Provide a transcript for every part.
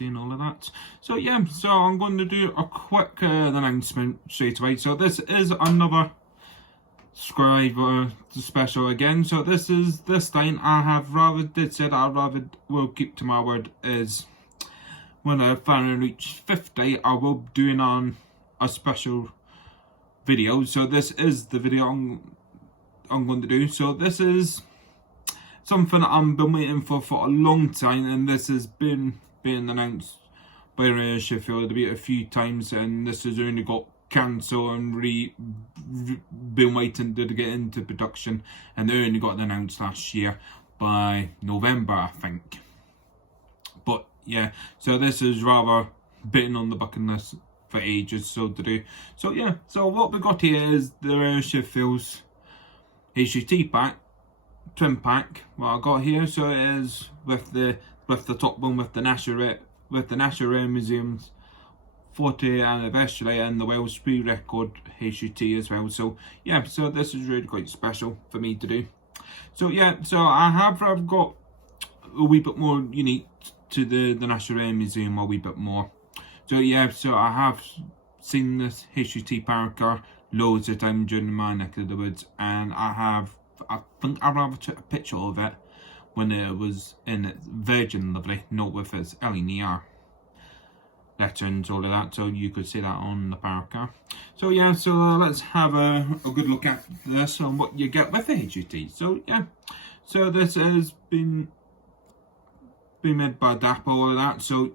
and all of that. So yeah, so I'm going to do a quick announcement straight away. So this is another subscriber special again. So this time I have rather will keep to my word, is when I finally reach 50, I will be doing on a special video. So this is the video I'm going to do. So this is something I've been waiting for a long time, and this has been announced by Sheffield a few times, and this has only got cancelled and been waiting to get into production, and they only got announced last year by November, I think. But yeah, so this is rather been on the bucket list for ages, so to do. So yeah, so what we got here is the Sheffield's HST pack, twin pack. What I got here, so it is with the top one with the National Museum's 40th anniversary and the Wales Speed Record HST as well. So yeah, so this is really quite special for me to do. So yeah, so I've got a wee bit more unique to the National Museum, a wee bit more. So yeah, so I have seen this HST power car loads of times during my neck of the woods, and I think I rather took a picture of it when it was in its virgin lovely, not with its LNER letters, all of that, so you could see that on the power car. So yeah, so let's have a good look at this and what you get with the HST. So yeah, so this has been made by dapol, all of that. So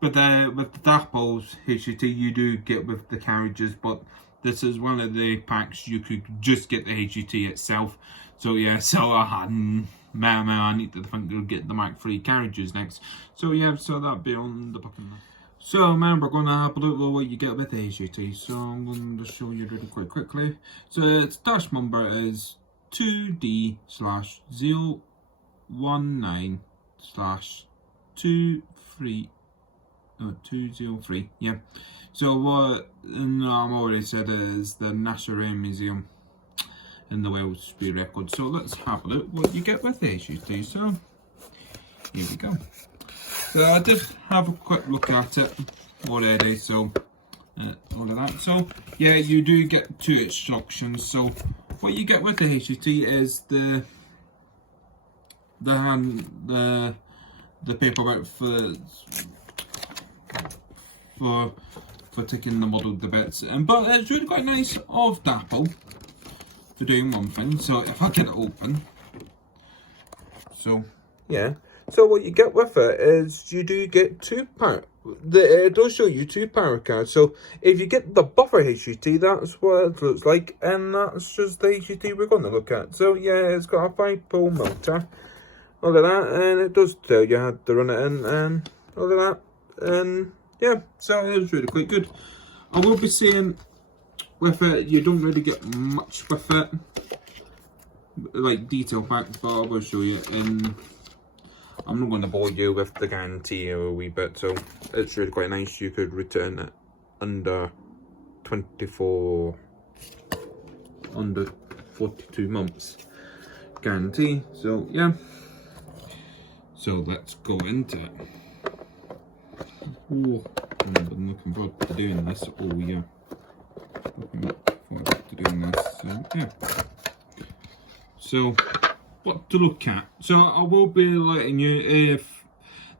with the dapol's HST, you do get with the carriages, but this is one of the packs you could just get the HST itself. So yeah, so I need to think to get the Mark III carriages next. So yeah, so that'll be on the bucket list. So remember, we're going to have a look at what you get with the HST. So I'm going to show you really quickly. So its dash number is 2D/019/203. Yeah. So what I'm already said is the National Museum in the Wales Speed Record. So let's have a look what you get with the HST. So here we go. So I did have a quick look at it already, so all of that. So yeah, you do get two instructions. So what you get with the HST is the paperwork for taking the model to bits, but it's really quite nice of dapol for doing one thing. So if I get it open, so yeah, so what you get with it is you do get two power. It does show you two power cards. So if you get the buffer HST, that's what it looks like, and that's just the HST we're going to look at. So yeah, it's got a 5-pole motor, all of that, and it does tell you how to run it in and all of that, and yeah, so it was really quite good. I will be saying with it, you don't really get much with it, like detail facts, but I will show you. And I'm not going to bore you with the guarantee a wee bit, so it's really quite nice. You could return it under 42 months guarantee. So yeah, so let's go into it. Oh, I've been looking forward to doing this all year. Looking forward to doing this. So yeah. So what to look at. So I will be letting you, if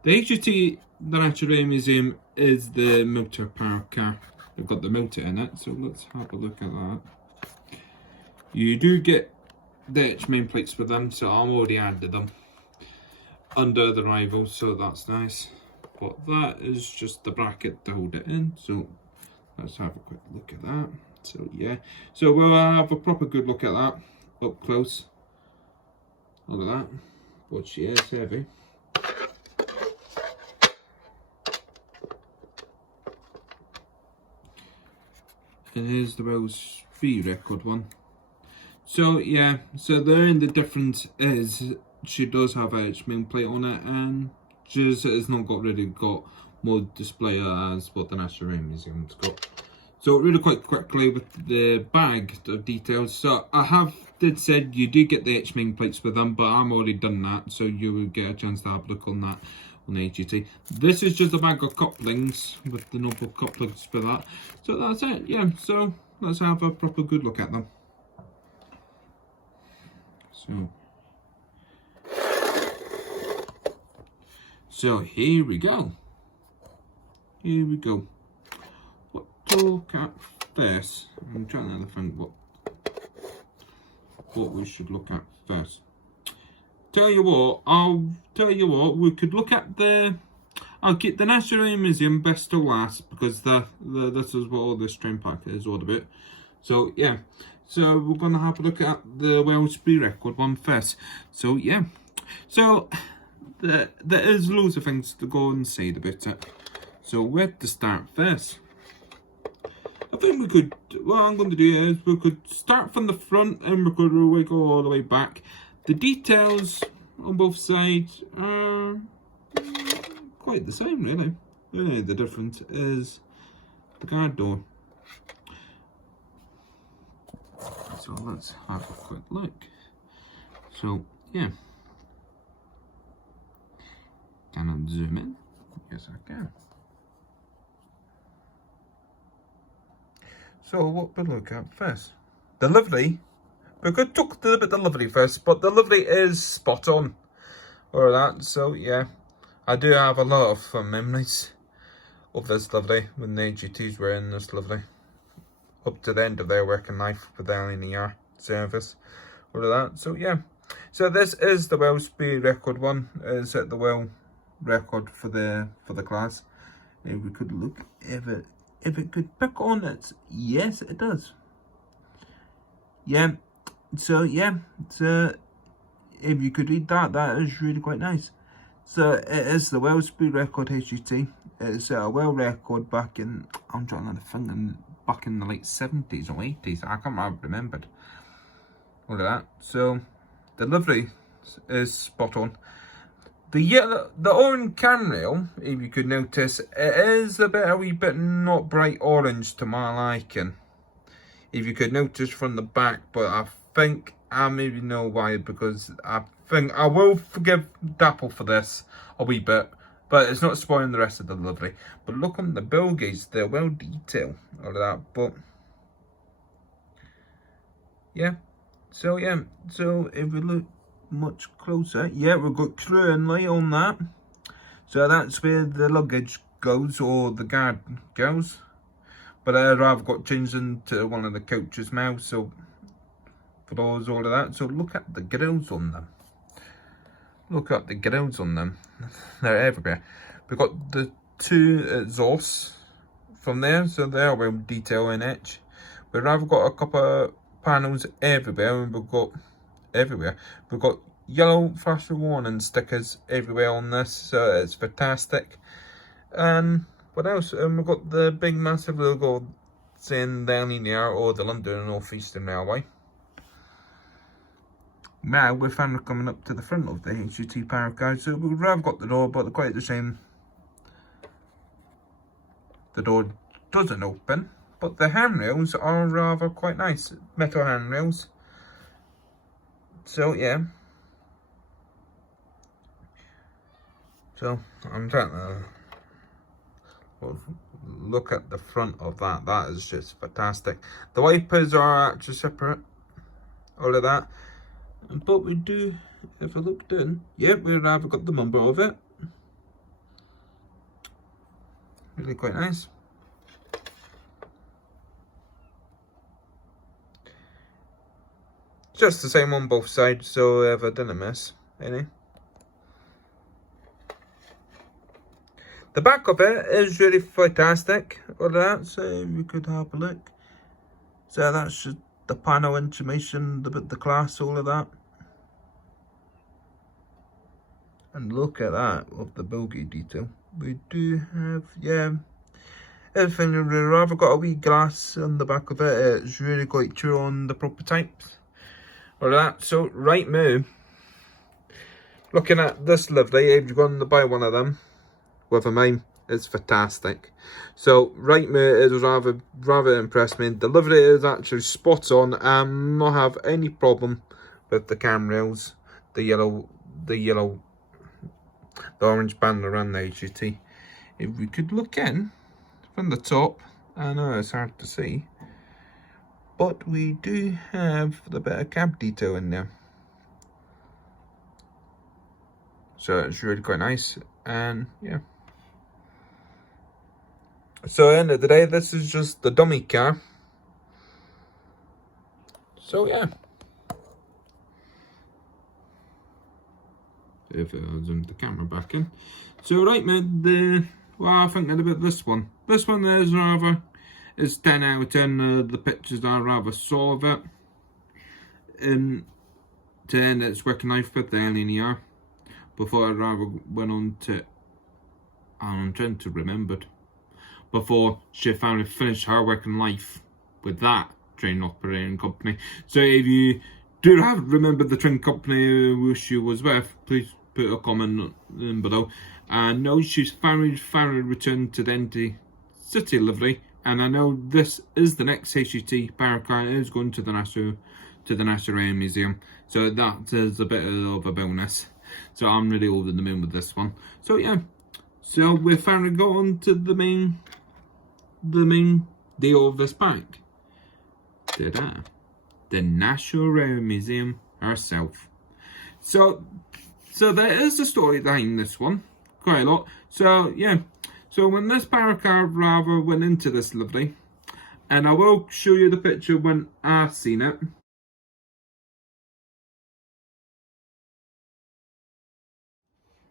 the HST, the National Museum, is the motor power car. They've got the motor in it. So let's have a look at that. You do get the H main plates with them, so I've already added them under the rival, so that's nice. But that is just the bracket to hold it in. So let's have a quick look at that. So yeah, so we'll have a proper good look at that up close. All of that, but she is heavy. And here's the Wales Speed Record one. So yeah, so the only difference is she does have a H main plate on it, and just it's not got more display as what the National Museum's got. So really quite quickly with the bag of details. So I did said you do get the H main plates with them, but I'm already done that, so you will get a chance to have a look on that on the HST. This is just a bag of couplings with the normal couplings for that. So that's it, yeah. So let's have a proper good look at them. So here we go. Here we go. What to look at first? I'm trying to think what we should look at first. I'll tell you what, we could look at I'll keep the National Museum best to last, because this is what all this train pack is all about. So yeah, so we're gonna have a look at the World Speed Record one first. So yeah, so there is loads of things to go and say about it. So where to start first? I think we could, what I'm going to do is we could start from the front and we could go all the way back. The details on both sides are quite the same, really. Really, the difference is the guard door. So let's have a quick look. So yeah, can I zoom in? Yes, I can. So what we look at first? The livery. We could talk a little bit the livery first, but the livery is spot on. Or that, so yeah. I do have a lot of fun memories of this livery when the HSTs were in this livery. Up to the end of their working life with the NRM service. Or that, so yeah. So this is the World Speed Record one. Is it the world record for the class? And we could look if it could pick on it. Yes, it does. Yeah. So yeah. So if you could read that, that is really quite nice. So it is the World Speed Record HST. It's a world record back in, I'm trying to think, back in the late 70s or 80s. I can't remember. All of that. So the livery is spot on. The orange can rail, if you could notice, it is a wee bit not bright orange to my liking. If you could notice from the back, but I think I maybe know why, because I think I will forgive Dapol for this a wee bit, but it's not spoiling the rest of the livery. But look on the bill gauge, they're well detailed, all of that. But yeah, so yeah, so if we look much closer, yeah, we've got crew and light on that. So that's where the luggage goes, or the guard goes. But I've got changed into one of the coaches now, so for those, all of that. So look at the grills on them. Look at the grills on them. They're everywhere. We've got the two exhausts from there, so they're well detailed in each. We've got a couple of panels everywhere, and we've got yellow flash warning stickers everywhere on this, so it's fantastic. And what else? We've got the big massive logo saying the NRM, or the London North Eastern Railway. Now we're finally coming up to the front of the HST power car. So we've got the door, but they're quite the same. The door doesn't open, but the handrails are rather quite nice, metal handrails. So yeah. So I'm trying to look at the front of that. That is just fantastic. The wipers are actually separate, all of that. But we do, if I look down, yeah, we've got the number of it. Really quite nice. Just the same on both sides, so if I didn't miss any. The back of it is really fantastic, all of that, so we could have a look. So that's just the panel information, the class, all of that. And look at that, of the bogie detail. We do have, yeah, everything. I've got a wee glass on the back of it. It's really quite true on the prototypes. All of that. So right now, looking at this livery, if you're going to buy one of them with a mine, it's fantastic. So right now, it was rather impressed me. The livery is actually spot on. Not have any problem with the cam rails, the yellow the orange band around the HST. If we could look in from the top, I know it's hard to see, but we do have the bit of cab detail in there. So it's really quite nice, and yeah. So at the end of the day, this is just the dummy car. So yeah. If I zoom the camera back in. So right man, what I think about this one. This one is 10 out of 10. The pictures are rather saw of it. 10, it's working knife with the LNER. Before I rather went on to, I'm trying to remember, before she finally finished her working life with that train operating company. So if you do remember the train company who she was with, please put a comment in below. I know she's finally returned to the NT City livery, and I know this is the next HST power car. It is going to the National Rail Museum, so that is a bit of a bonus. So I'm really over the moon with this one. So yeah, so we've finally got on to the main deal of this pack. Ta-da! The National Rail Museum herself. So there is a story behind this one, quite a lot. So yeah, so when this power car rather went into this livery, and I will show you the picture when I've seen it.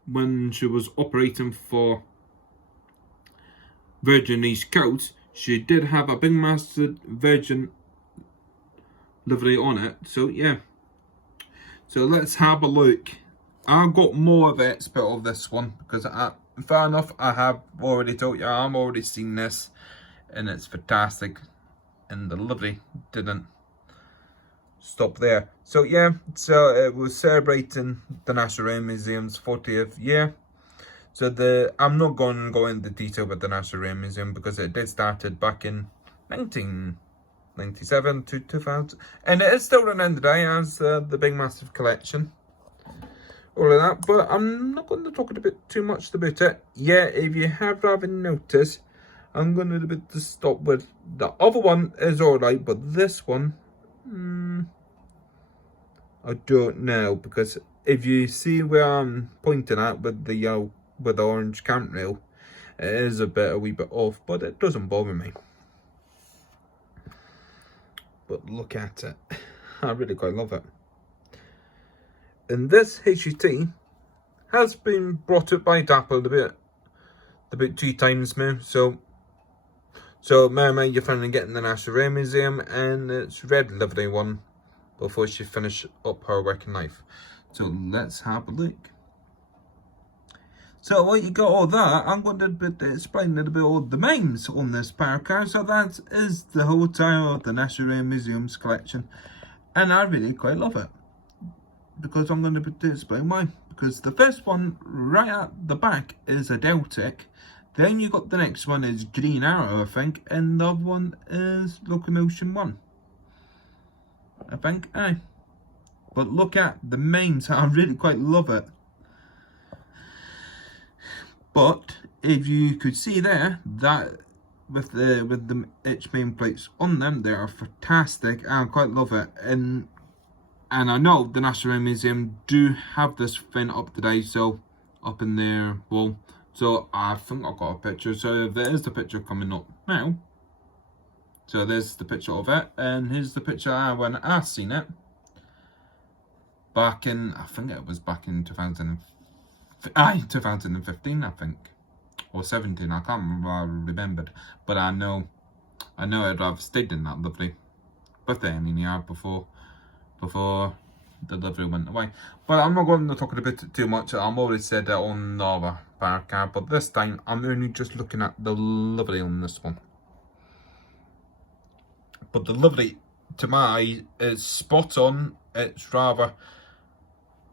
When she was operating for Virgin East Coast, she did have a big massive Virgin livery on it. So yeah, so let's have a look. I've got more of it spit of this one because fair enough, I have already told you I'm already seen this and it's fantastic, and the livery didn't stop there. So yeah, so it was celebrating the National Rail Museum's 40th year. So I'm not going to go into detail with the National Rail Museum because it did started back in 1997 to 2000, and it is still running today as the big massive collection. All of that, but I'm not going to talk a bit too much about it. Yeah, if you haven't noticed, I'm going to stop with the other one is alright, but this one, I don't know, because if you see where I'm pointing at with the yellow, with the orange cam rail, it is a wee bit off, but it doesn't bother me. But look at it, I really quite love it. And this HST has been brought up by dapol about 2 times now. So Mary, you're finally getting the National Rail Museum, and it's red livery one before she finished up her working life. So let's have a look. So while you got all that, I'm going to explain a little bit all the names on this power car. So that is the whole title of the National Rail Museum's collection, and I really quite love it. Because I'm going to explain why. Because the first one right at the back is a Deltic. Then you got the next one is Green Arrow, I think. And the other one is Locomotion 1. I think, aye. But look at the names, I really quite love it. But if you could see there, that with the H main plates on them, they are fantastic. I quite love it. And I know the National Rail Museum do have this thing up today, so up in their wall. So I think I've got a picture. So there is the picture coming up now. So there's the picture of it, and here's the picture when I seen it. Back in, I think it was back in 2015, I think, or 17. I can't remember, but I know I've stayed in that livery with the NER before the livery went away. But I'm not going to talk about it too much. I'm already said it on the other power car, but this time I'm only just looking at the livery on this one. But the livery, to my eye, is spot on. It's rather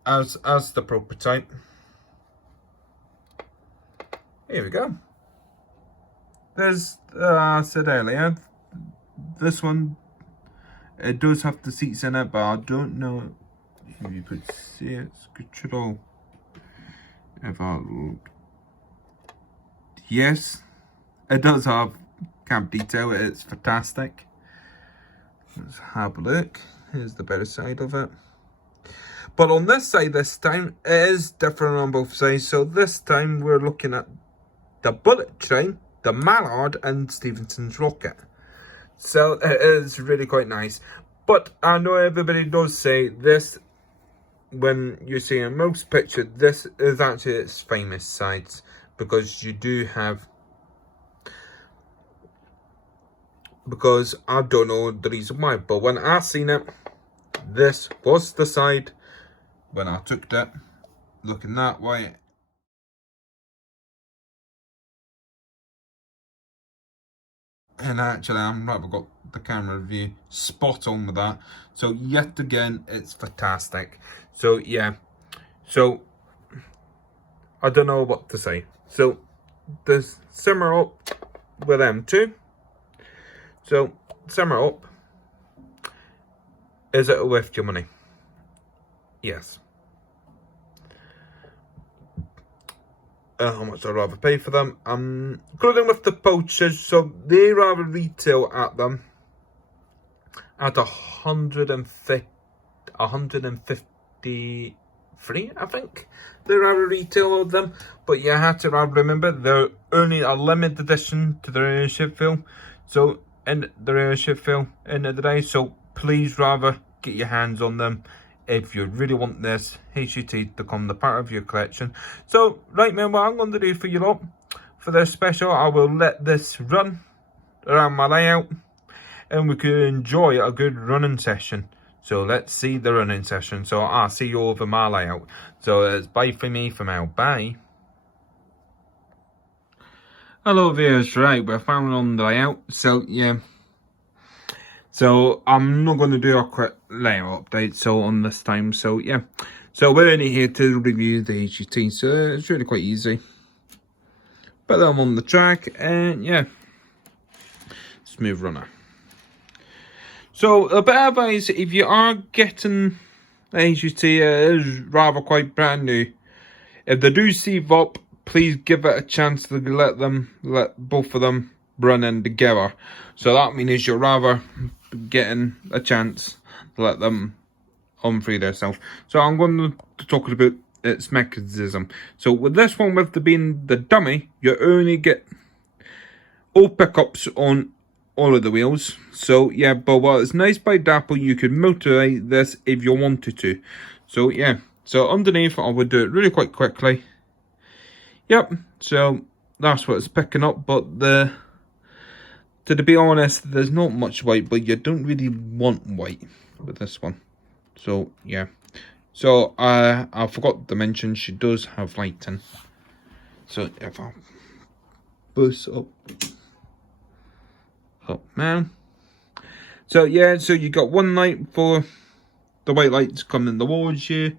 as the prototype. Here we go. There's, I said earlier, this one, it does have the seats in it, but I don't know if you could see it. It's control. If I, yes, it does have cab detail. It's fantastic. Let's have a look. Here's the better side of it. But on this side this time, it is different on both sides. So this time we're looking at the Bullet Train, the Mallard, and Stephenson's Rocket. So it is really quite nice. But I know everybody does say this, when you see a most picture, this is actually its famous sides. Because you do have... Because I don't know the reason why. But when I seen it, this was the side when I took it, looking that way. And actually, I've got the camera view spot on with that. So yet again, it's fantastic. So yeah, so I don't know what to say. So there's summer up with them too. So summer up, is it worth your money? Yes. How much I'd rather pay for them, including with the pouches. So they rather retail at them at 153, I think. They rather retail of them, but you have to remember they're only a limited edition to the rare Sheffield. So in the rare Sheffield end of the day. So please rather get your hands on them if you really want this HST to become the part of your collection. So, right man, what I'm going to do for you lot, for this special, I will let this run around my layout, and we can enjoy a good running session. So, let's see the running session. So, I'll see you over my layout. So, it's bye for me for now. Bye. Hello viewers, right, we're finally on the layout. So, yeah. So I'm not going to do a quick layout update on this time. So yeah, so we're only here to review the HST. So it's really quite easy. Put them on the track, and yeah, smooth runner. So a bit of advice: if you are getting the HST, it is rather quite brand new. If they do sieve up, please give it a chance to let both of them run in together. So that means you're rather getting a chance to let them on free themselves. So I'm going to talk about its mechanism. So with this one, with being the dummy, you only get all pickups on all of the wheels. So yeah, but what is nice by dapol, you could motivate this if you wanted to. So yeah, so underneath I would do it really quite quickly. Yep, so that's what it's picking up. But to be honest, there's not much white, but you don't really want white with this one. So yeah, so I forgot to mention she does have lighting. So if I boost up man. So yeah, so you got one light for the white lights coming towards you,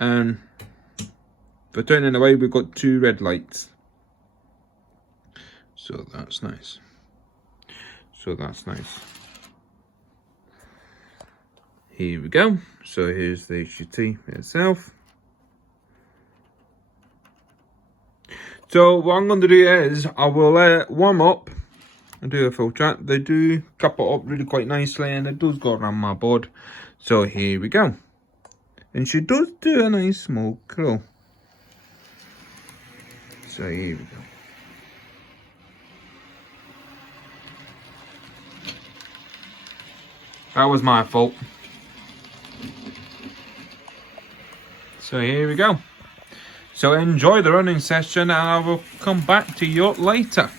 and for turning away we've got two red lights. So that's nice. So that's nice. Here we go. So here's the HST itself. So what I'm going to do is I will let it warm up and do a full chat. They do couple up really quite nicely, and it does go around my board. So here we go. And she does do a nice small curl. So here we go. That was my fault. So here we go. So enjoy the running session, and I will come back to you later.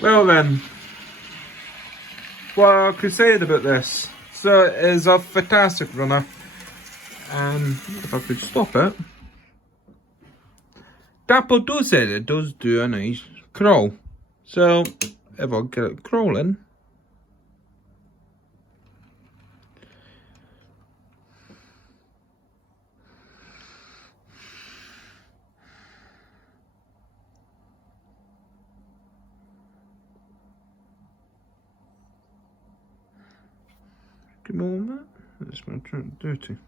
Well then, what I could say about this. So it is a fantastic runner. And if I could stop it. Dapol does it does do a nice crawl. So if I get it crawling. Come on, that. That's what I'm trying to do to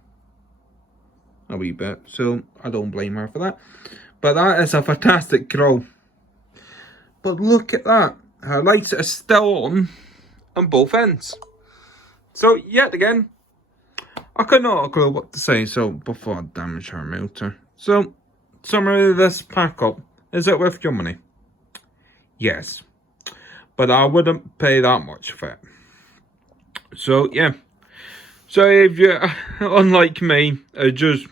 a wee bit. So I don't blame her for that. But that is a fantastic crawl. But look at that. Her lights are still on both ends. So yet again, I could not have a clue what to say. So before I damage her motor. So summary of this pack up. Is it worth your money? Yes. But I wouldn't pay that much for it. So yeah. So if you're unlike me, just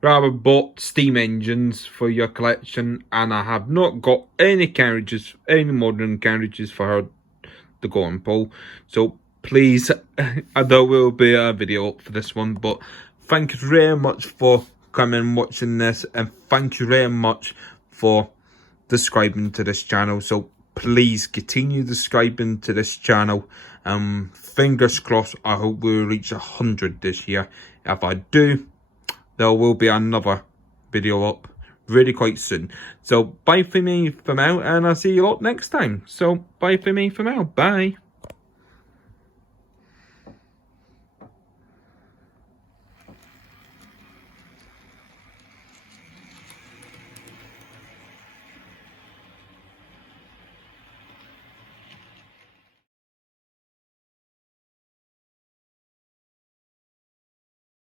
rather bought steam engines for your collection, and I have not got any carriages, any modern carriages for her to go and pull. So please, there will be a video up for this one, but thank you very much for coming and watching this, and thank you very much for subscribing to this channel. So please continue subscribing to this channel. Fingers crossed, I hope we'll reach 100 this year. If I do, there will be another video up really quite soon. So bye for me for now, and I'll see you all next time. So bye for me for now. Bye.